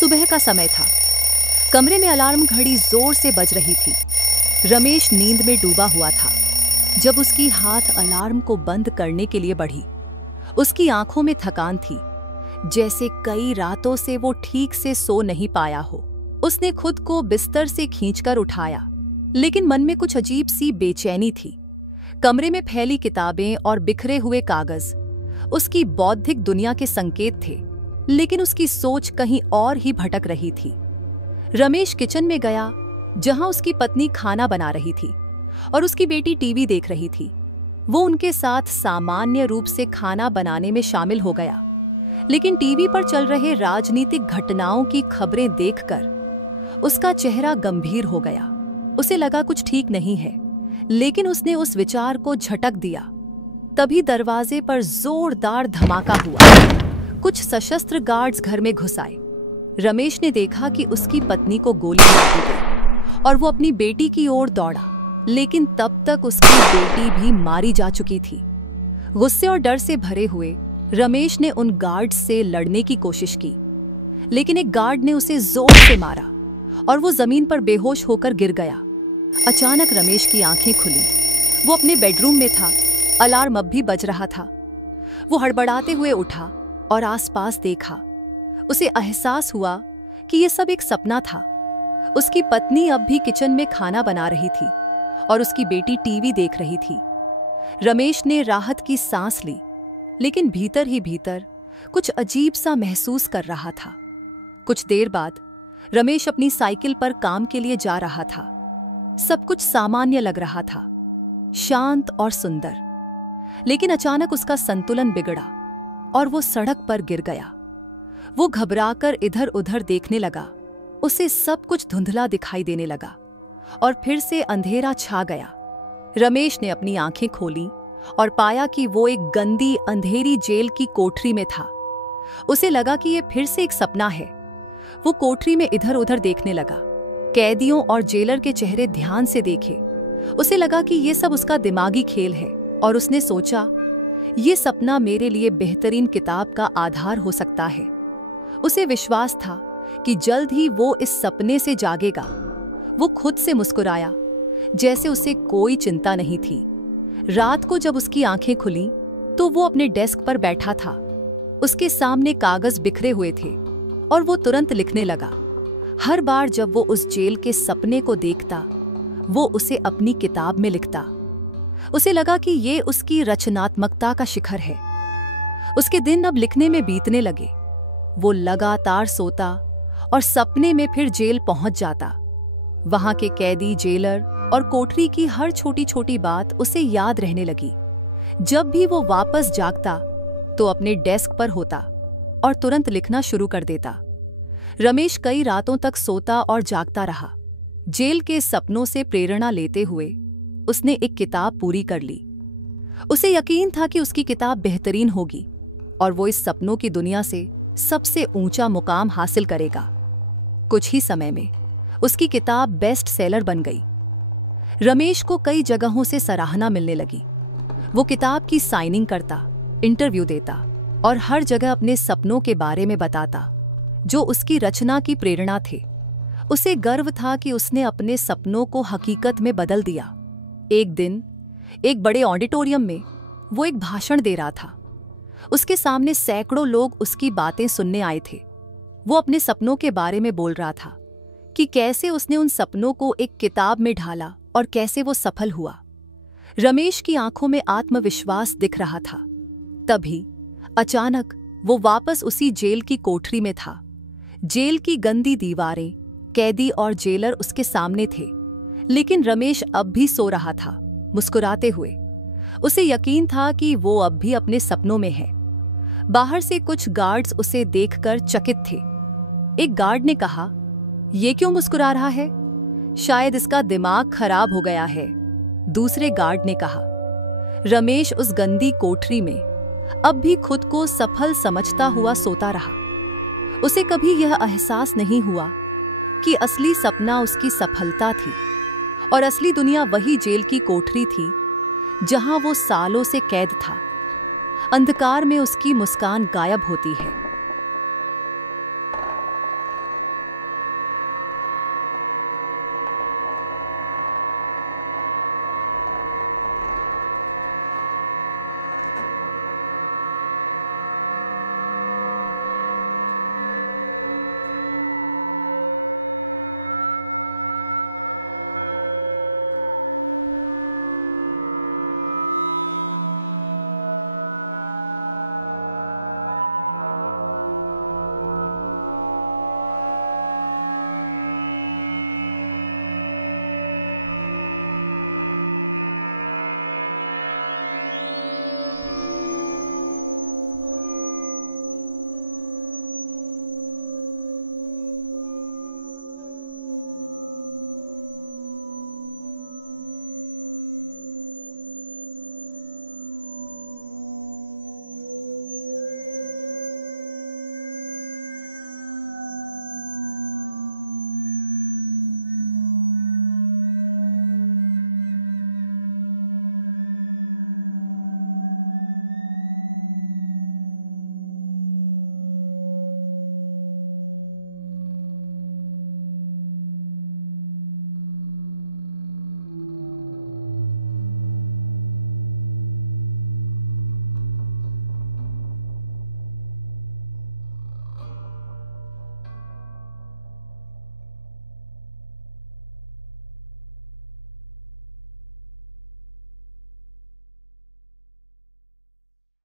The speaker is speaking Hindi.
सुबह का समय था। कमरे में अलार्म घड़ी जोर से बज रही थी। रमेश नींद में डूबा हुआ था जब उसकी हाथ अलार्म को बंद करने के लिए बढ़ी। उसकी आंखों में थकान थी, जैसे कई रातों से वो ठीक से सो नहीं पाया हो। उसने खुद को बिस्तर से खींचकर उठाया, लेकिन मन में कुछ अजीब सी बेचैनी थी। कमरे में फैली किताबें और बिखरे हुए कागज उसकी बौद्धिक दुनिया के संकेत थे, लेकिन उसकी सोच कहीं और ही भटक रही थी। रमेश किचन में गया, जहां उसकी पत्नी खाना बना रही थी और उसकी बेटी टीवी देख रही थी। वो उनके साथ सामान्य रूप से खाना बनाने में शामिल हो गया, लेकिन टीवी पर चल रहे राजनीतिक घटनाओं की खबरें देखकर उसका चेहरा गंभीर हो गया। उसे लगा कुछ ठीक नहीं है, लेकिन उसने उस विचार को झटक दिया। तभी दरवाजे पर जोरदार धमाका हुआ। कुछ सशस्त्र गार्ड्स घर में घुस आए। रमेश ने देखा कि उसकी पत्नी को गोली मार दी गई और वो अपनी बेटी की ओर दौड़ा, लेकिन तब तक उसकी बेटी भी मारी जा चुकी थी। गुस्से और डर से भरे हुए रमेश ने उन गार्ड्स से लड़ने की कोशिश की, लेकिन एक गार्ड ने उसे जोर से मारा और वो जमीन पर बेहोश होकर गिर गया। अचानक रमेश की आंखें खुली। वो अपने बेडरूम में था। अलार्म अब भी बज रहा था। वो हड़बड़ाते हुए उठा और आसपास देखा। उसे एहसास हुआ कि ये सब एक सपना था। उसकी पत्नी अब भी किचन में खाना बना रही थी और उसकी बेटी टीवी देख रही थी। रमेश ने राहत की सांस ली, लेकिन भीतर ही भीतर कुछ अजीब सा महसूस कर रहा था। कुछ देर बाद रमेश अपनी साइकिल पर काम के लिए जा रहा था। सब कुछ सामान्य लग रहा था, शांत और सुंदर। लेकिन अचानक उसका संतुलन बिगड़ा और वो सड़क पर गिर गया। वो घबराकर इधर उधर देखने लगा। उसे सब कुछ धुंधला दिखाई देने लगा और फिर से अंधेरा छा गया। रमेश ने अपनी आंखें खोली और पाया कि वो एक गंदी अंधेरी जेल की कोठरी में था। उसे लगा कि ये फिर से एक सपना है। वो कोठरी में इधर उधर देखने लगा, कैदियों और जेलर के चेहरे ध्यान से देखे। उसे लगा कि ये सब उसका दिमागी खेल है और उसने सोचा, ये सपना मेरे लिए बेहतरीन किताब का आधार हो सकता है। उसे विश्वास था कि जल्द ही वो इस सपने से जागेगा। वो खुद से मुस्कुराया, जैसे उसे कोई चिंता नहीं थी। रात को जब उसकी आंखें खुलीं, तो वो अपने डेस्क पर बैठा था। उसके सामने कागज बिखरे हुए थे और वो तुरंत लिखने लगा। हर बार जब वो उस जेल के सपने को देखता, वो उसे अपनी किताब में लिखता। उसे लगा कि ये उसकी रचनात्मकता का शिखर है। उसके दिन अब लिखने में बीतने लगे। वो लगातार सोता और सपने में फिर जेल पहुंच जाता। वहां के कैदी, जेलर और कोठरी की हर छोटी छोटी बात उसे याद रहने लगी। जब भी वो वापस जागता तो अपने डेस्क पर होता और तुरंत लिखना शुरू कर देता। रमेश कई रातों तक सोता और जागता रहा। जेल के सपनों से प्रेरणा लेते हुए उसने एक किताब पूरी कर ली। उसे यकीन था कि उसकी किताब बेहतरीन होगी और वो इस सपनों की दुनिया से सबसे ऊंचा मुकाम हासिल करेगा। कुछ ही समय में उसकी किताब बेस्ट सेलर बन गई। रमेश को कई जगहों से सराहना मिलने लगी। वो किताब की साइनिंग करता, इंटरव्यू देता और हर जगह अपने सपनों के बारे में बताता, जो उसकी रचना की प्रेरणा थे। उसे गर्व था कि उसने अपने सपनों को हकीकत में बदल दिया। एक दिन एक बड़े ऑडिटोरियम में वो एक भाषण दे रहा था। उसके सामने सैकड़ों लोग उसकी बातें सुनने आए थे। वो अपने सपनों के बारे में बोल रहा था कि कैसे उसने उन सपनों को एक किताब में ढाला और कैसे वो सफल हुआ। रमेश की आंखों में आत्मविश्वास दिख रहा था। तभी अचानक वो वापस उसी जेल की कोठरी में था। जेल की गंदी दीवारें, कैदी और जेलर उसके सामने थे, लेकिन रमेश अब भी सो रहा था, मुस्कुराते हुए। उसे यकीन था कि वो अब भी अपने सपनों में है। बाहर से कुछ गार्ड्स उसे देखकर चकित थे। एक गार्ड ने कहा, "ये क्यों मुस्कुरा रहा है? शायद इसका दिमाग खराब हो गया है।" दूसरे गार्ड ने कहा। रमेश उस गंदी कोठरी में अब भी खुद को सफल समझता हुआ सोता रहा। उसे कभी यह एहसास नहीं हुआ कि असली सपना उसकी सफलता थी और असली दुनिया वही जेल की कोठरी थी जहां वो सालों से कैद था। अंधकार में उसकी मुस्कान गायब होती है।